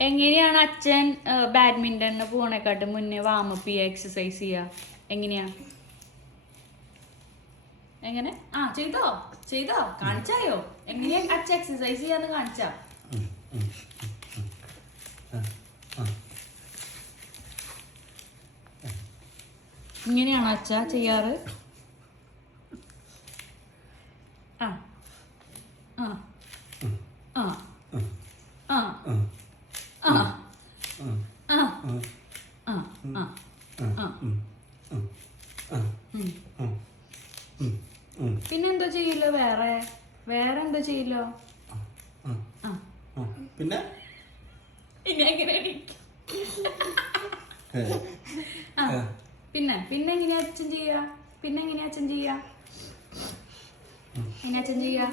എങ്ങനെയാണ് അച്ഛൻ ബാഡ്മിന്റണിന് പോണേക്കാട്ട് മുന്നേ വാമപ്പ് ചെയ്യുക എക്സസൈസ് ചെയ്യുക? എങ്ങനെയാ? എങ്ങനെ? ആ ചെയ്തോ? ചെയ്തോ? കാണിച്ചായോ? എങ്ങനെയാ അച്ഛൻ എക്സസൈസ് ചെയ്യാന്ന് കാണിച്ചാ. ഇങ്ങനെയാണോ അച്ഛ ചെയ്യാറ്? ആ ആ. പിന്നെന്തോ ചെയ്യല്ലോ വേറെ? വേറെ എന്തോ ചെയ്യല്ലോ പിന്നെ? പിന്നെ. പിന്നെ പിന്നെ എങ്ങനെയാ അച്ഛൻ ചെയ്യാ? പിന്നെ എങ്ങനെയാ അച്ഛൻ ചെയ്യാ? എങ്ങനെയാ അച്ഛൻ ചെയ്യാ?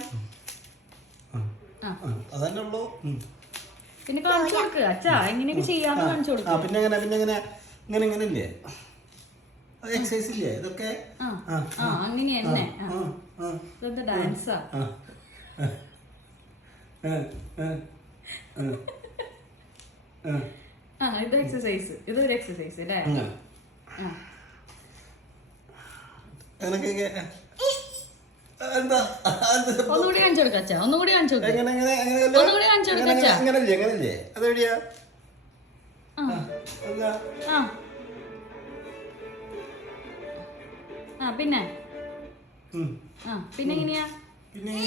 പിന്നെ കാണിച്ചു കൊടുക്കുക അച്ഛാ എങ്ങനെയൊക്കെ ചെയ്യാന്ന് കാണിച്ചു കൊടുക്കുക പിന്നെ എങ്ങനെ? പിന്നെ എങ്ങനെ? ഇങ്ങനെ ഇങ്ങനെ ഇല്ലേ അത് എക്സസൈസ് ഇല്ലേ? ഇതൊക്കെ? ഡാൻസാ ഇത് എക്സസൈസ് ഇതൊരു എക്സസൈസ് അല്ലേ? ഒന്നുകൂടി കാണിച്ചു കൊടുക്കാച്ചാ ഒന്നുകൂടി കാണിച്ചു കൊടുക്ക. ഒന്നുകൂടി കാണിച്ചു കൊടുക്കാച്ചാ. എങ്ങനല്ലേ എങ്ങനല്ലേ അതെവിടെയാ? ആ. ആ പിന്നെ. ആ പിന്നെ എങ്ങനെയാ? പിന്നെ